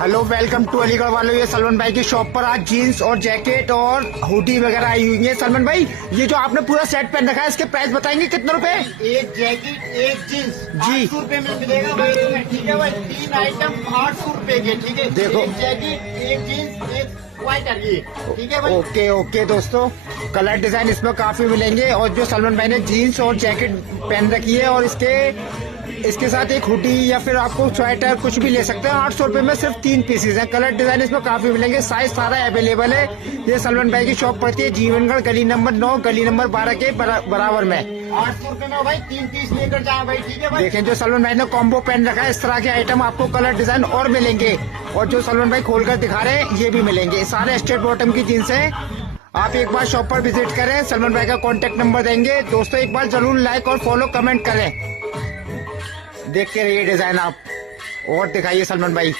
Hello welcome to Aligarh वालों। ये सलमान भाई की शॉप पर आज जीन्स और जैकेट और हुडी वगैरह आई हुई है। सलमान भाई, ये जो आपने पूरा सेट पहन रखा है, इसके प्राइस बताएंगे कितने रुपए? एक जैकेट एक जींस जी। 800 रुपए में मिलेगा भाई तुम्हें, ठीक है भाई। 3 आइटम 800 रुपए के, ठीक है। देखो। एक जैकेट एक जींस एक व्हाइट ये, ठीक है भाई। ओके ओके दोस्तों, कलर डिजाइन इसमें काफी मिलेंगे। और जो सलमान भाई ने जीन्स और जैकेट पहन रखी है और इसके साथ एक हुडी या फिर आपको स्वेटर कुछ भी ले सकते हैं। 800 रुपए में सिर्फ 3 पीसेज हैं। कलर डिजाइन इसमें काफी मिलेंगे, साइज सारा अवेलेबल है। ये सलमान भाई की शॉप पड़ती है जीवनगढ़, गली नंबर 9, गली नंबर 12 के बराबर में। 800 रुपए में भाई 3 पीस लेकर जाए भाई, ठीक है भाई। देखें, जो सलमान भाई ने कॉम्बो पहन रखा है, इस तरह के आइटम आपको कलर डिजाइन और मिलेंगे। और जो सलमान भाई खोलकर दिखा रहे हैं, ये भी मिलेंगे। सारे स्ट्रेट बॉटम की जींस है। आप एक बार शॉप पर विजिट करें, सलमान भाई का कॉन्टेक्ट नंबर देंगे। दोस्तों एक बार जरूर लाइक और फॉलो कमेंट करें। देखते रहिए डिजाइन आप, और दिखाइए सलमान भाई।